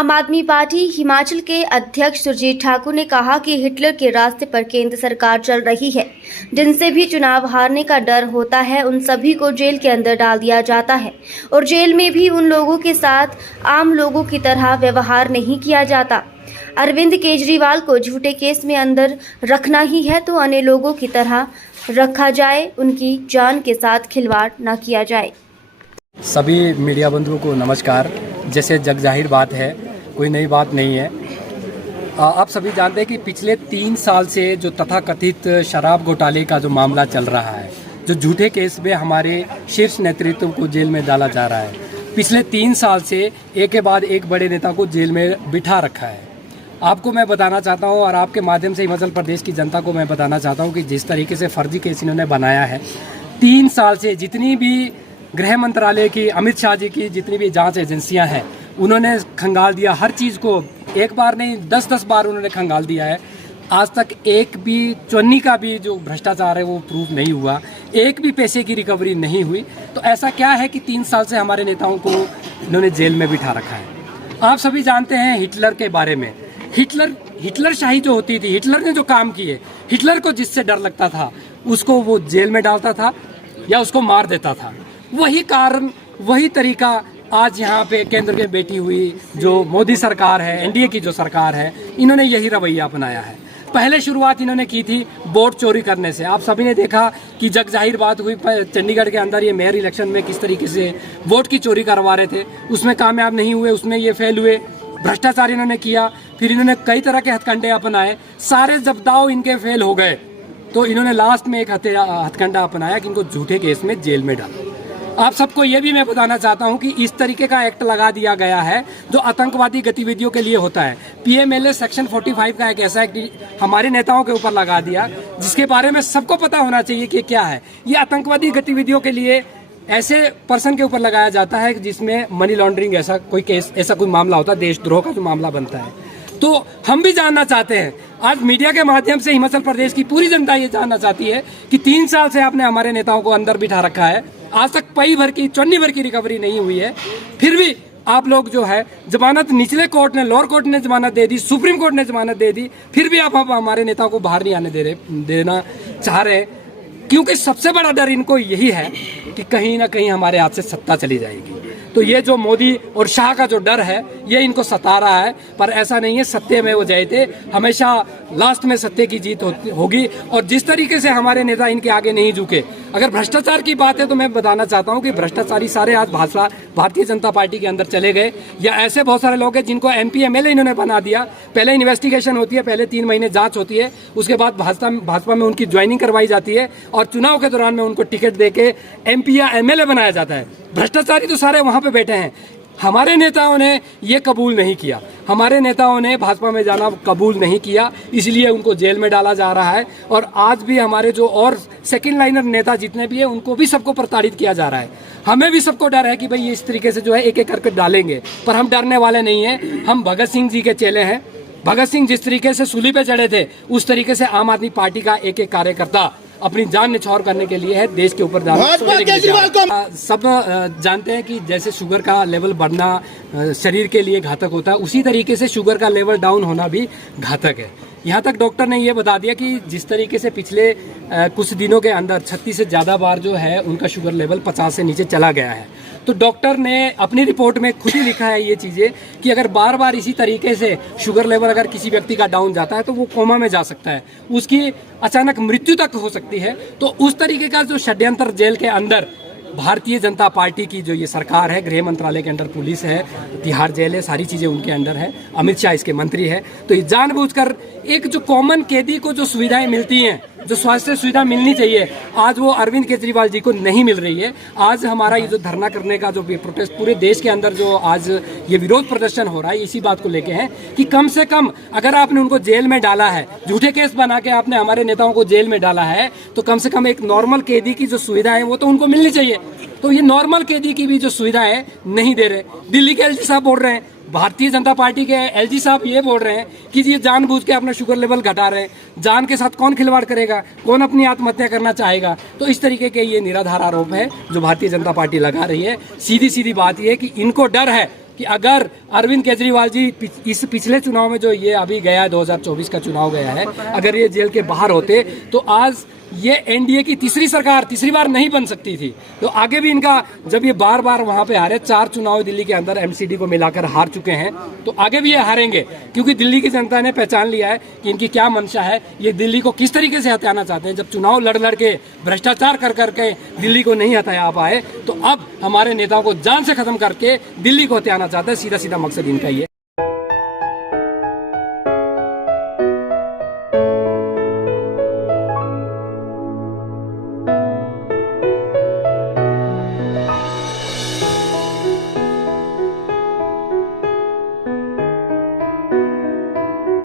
आम आदमी पार्टी हिमाचल के अध्यक्ष सुरजीत ठाकुर ने कहा कि हिटलर के रास्ते पर केंद्र सरकार चल रही है। जिनसे भी चुनाव हारने का डर होता है उन सभी को जेल के अंदर डाल दिया जाता है और जेल में भी उन लोगों के साथ आम लोगों की तरह व्यवहार नहीं किया जाता। अरविंद केजरीवाल को झूठे केस में अंदर रखना ही है तो अन्य लोगों की तरह रखा जाए, उनकी जान के साथ खिलवाड़ न किया जाए। सभी मीडिया बंधुओं को नमस्कार। जैसे जग जाहिर बात है, कोई नई बात नहीं है। आप सभी जानते हैं कि पिछले 3 साल से जो तथाकथित शराब घोटाले का जो मामला चल रहा है, जो झूठे केस में हमारे शीर्ष नेतृत्व को जेल में डाला जा रहा है, पिछले 3 साल से एक के बाद एक बड़े नेता को जेल में बिठा रखा है। आपको मैं बताना चाहता हूं और आपके माध्यम से हिमाचल प्रदेश की जनता को मैं बताना चाहता हूं कि जिस तरीके से फर्जी केस इन्होंने बनाया है, 3 साल से जितनी भी गृह मंत्रालय की, अमित शाह जी की जितनी भी जांच एजेंसियां हैं, उन्होंने खंगाल दिया हर चीज़ को। एक बार नहीं 10-10 बार उन्होंने खंगाल दिया है। आज तक एक भी चुन्नी का भी जो भ्रष्टाचार है वो प्रूफ नहीं हुआ, एक भी पैसे की रिकवरी नहीं हुई। तो ऐसा क्या है कि 3 साल से हमारे नेताओं को इन्होंने जेल में बिठा रखा है। आप सभी जानते हैं हिटलर के बारे में। हिटलर शाही जो होती थी, हिटलर ने जो काम किए, हिटलर को जिससे डर लगता था उसको वो जेल में डालता था या उसको मार देता था। वही कारण, वही तरीका आज यहाँ पे केंद्र में बैठी हुई जो मोदी सरकार है, एनडीए की जो सरकार है, इन्होंने यही रवैया अपनाया है। पहले शुरुआत इन्होंने की थी वोट चोरी करने से। आप सभी ने देखा कि जग जाहिर बात हुई चंडीगढ़ के अंदर ये मेयर इलेक्शन में किस तरीके से वोट की चोरी करवा रहे थे, उसमें कामयाब नहीं हुए, उसमें ये फेल हुए। भ्रष्टाचार इन्होंने किया, फिर इन्होंने कई तरह के हथकंडे अपनाए, सारे जब दाव इनके फेल हो गए तो इन्होंने लास्ट में एक हथकंडा अपनाया कि इनको झूठे केस में जेल में डाला। आप सबको ये भी मैं बताना चाहता हूं कि इस तरीके का एक्ट लगा दिया गया है जो आतंकवादी गतिविधियों के लिए होता है। पीएमएलए सेक्शन 45 का एक ऐसा एक्ट हमारे नेताओं के ऊपर लगा दिया जिसके बारे में सबको पता होना चाहिए कि क्या है। ये आतंकवादी गतिविधियों के लिए ऐसे पर्सन के ऊपर लगाया जाता है जिसमें मनी लॉन्ड्रिंग ऐसा कोई केस, ऐसा कोई मामला होता है, देशद्रोह का जो मामला बनता है। तो हम भी जानना चाहते हैं, आज मीडिया के माध्यम से हिमाचल प्रदेश की पूरी जनता ये जानना चाहती है कि 3 साल से आपने हमारे नेताओं को अंदर बिठा रखा है, आज तक पई भर की, चुन्नी भर की रिकवरी नहीं हुई है। फिर भी आप लोग जो है जमानत, निचले कोर्ट ने, लोअर कोर्ट ने जमानत दे दी, सुप्रीम कोर्ट ने जमानत दे दी, फिर भी आप हमारे नेताओं को बाहर नहीं आने देना चाह रहे, क्योंकि सबसे बड़ा डर इनको यही है कि कहीं ना कहीं हमारे हाथ से सत्ता चली जाएगी। तो ये जो मोदी और शाह का जो डर है ये इनको सता रहा है, पर ऐसा नहीं है। सत्य में वो जयते, हमेशा लास्ट में सत्य की जीत होगी। और जिस तरीके से हमारे नेता इनके आगे नहीं झुके, अगर भ्रष्टाचार की बात है तो मैं बताना चाहता हूं कि भ्रष्टाचारी सारे आज भारतीय जनता पार्टी के अंदर चले गए, या ऐसे बहुत सारे लोग हैं जिनको एमपी एमएलए इन्होंने बना दिया। पहले इन्वेस्टिगेशन होती है, पहले 3 महीने जांच होती है, उसके बाद भाजपा में उनकी ज्वाइनिंग करवाई जाती है और चुनाव के दौरान में उनको टिकट देके एमपी या एमएलए बनाया जाता है। भ्रष्टाचारी तो सारे वहां पे बैठे हैं। हमारे नेताओं ने ये कबूल नहीं किया, हमारे नेताओं ने भाजपा में जाना कबूल नहीं किया, इसलिए उनको जेल में डाला जा रहा है। और आज भी हमारे जो और सेकंड लाइनर नेता जितने भी हैं उनको भी सबको प्रताड़ित किया जा रहा है। हमें भी सबको डर है कि भाई ये इस तरीके से जो है एक एक करके डालेंगे, पर हम डरने वाले नहीं हैं। हम भगत सिंह जी के चेले हैं। भगत सिंह जिस तरीके से सूली पे चढ़े थे, उस तरीके से आम आदमी पार्टी का एक एक कार्यकर्ता अपनी जान निछावर करने के लिए है, देश के ऊपर सब जानते हैं कि जैसे शुगर का लेवल बढ़ना शरीर के लिए घातक होता है, उसी तरीके से शुगर का लेवल डाउन होना भी घातक है। यहाँ तक डॉक्टर ने ये बता दिया कि जिस तरीके से पिछले कुछ दिनों के अंदर 36 से ज़्यादा बार जो है उनका शुगर लेवल 50 से नीचे चला गया है। तो डॉक्टर ने अपनी रिपोर्ट में खुद ही लिखा है ये चीज़ें कि अगर बार बार इसी तरीके से शुगर लेवल अगर किसी व्यक्ति का डाउन जाता है तो वो कोमा में जा सकता है, उसकी अचानक मृत्यु तक हो सकती है। तो उस तरीके का जो षड्यंत्र जेल के अंदर भारतीय जनता पार्टी की जो ये सरकार है, गृह मंत्रालय के अंडर पुलिस है, तिहाड़ जेल है, सारी चीज़ें उनके अंडर है, अमित शाह इसके मंत्री है। तो ये जानबूझकर एक जो कॉमन कैदी को जो सुविधाएं मिलती हैं, जो स्वास्थ्य सुविधा मिलनी चाहिए, आज वो अरविंद केजरीवाल जी को नहीं मिल रही है। आज हमारा ये जो धरना करने का जो प्रोटेस्ट पूरे देश के अंदर जो आज ये विरोध प्रदर्शन हो रहा है, इसी बात को लेके है कि कम से कम अगर आपने उनको जेल में डाला है, झूठे केस बना के आपने हमारे नेताओं को जेल में डाला है, तो कम से कम एक नॉर्मल कैदी की जो सुविधा है वो तो उनको मिलनी चाहिए। तो ये नॉर्मल कैदी की भी जो सुविधा है नहीं दे रहे। दिल्ली के एलजी साहब बोल रहे हैं, भारतीय जनता पार्टी के एलजी साहब ये बोल रहे हैं कि ये जानबूझ के अपना शुगर लेवल घटा रहे हैं। जान के साथ कौन खिलवाड़ करेगा, कौन अपनी आत्महत्या करना चाहेगा? तो इस तरीके के ये निराधार आरोप है जो भारतीय जनता पार्टी लगा रही है। सीधी सीधी बात ये है कि इनको डर है कि अगर अरविंद केजरीवाल जी इस पिछले चुनाव में जो ये अभी गया है 2024 का चुनाव गया है, अगर ये जेल के बाहर होते तो आज ये एनडीए की तीसरी सरकार तीसरी बार नहीं बन सकती थी। तो आगे भी इनका, जब ये बार बार वहां पे हारे, 4 चुनाव दिल्ली के अंदर एमसीडी को मिलाकर हार चुके हैं, तो आगे भी ये हारेंगे, क्योंकि दिल्ली की जनता ने पहचान लिया है कि इनकी क्या मंशा है, ये दिल्ली को किस तरीके से हटाना चाहते हैं। जब चुनाव लड़ के भ्रष्टाचार कर करके दिल्ली को नहीं हटाया पाए, तो अब हमारे नेताओं को जान से खत्म करके दिल्ली को हटाना चाहते हैं। सीधा सीधा मकसद इनका ये।